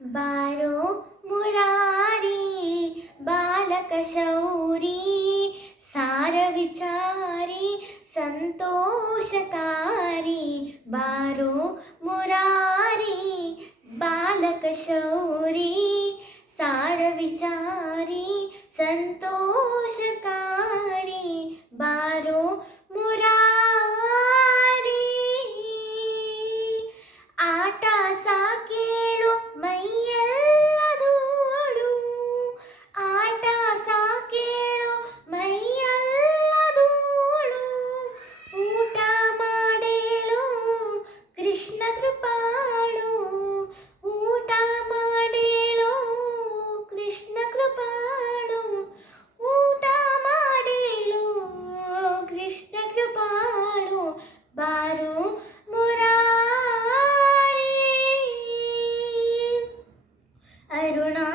बारो मुरारी बालकशौरी सारविचारी सन्तोषकारी बारो मुरारी बालकशौरी सारविचारी संतोष അരുണാ